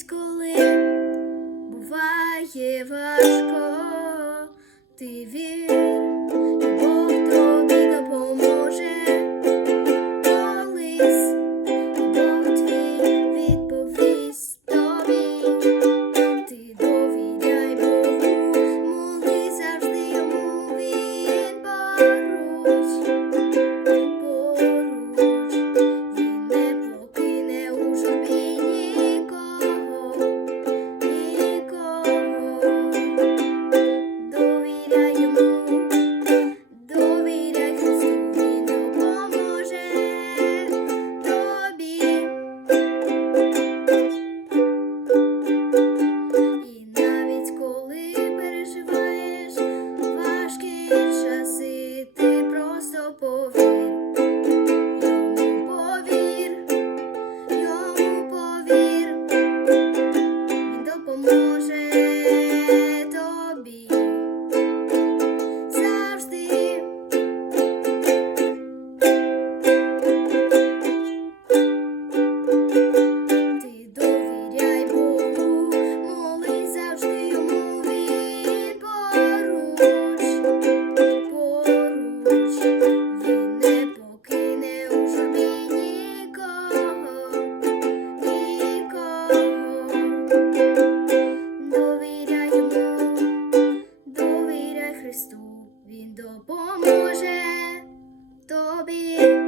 навіть коли буває важко, ти вір. допоможе тобі.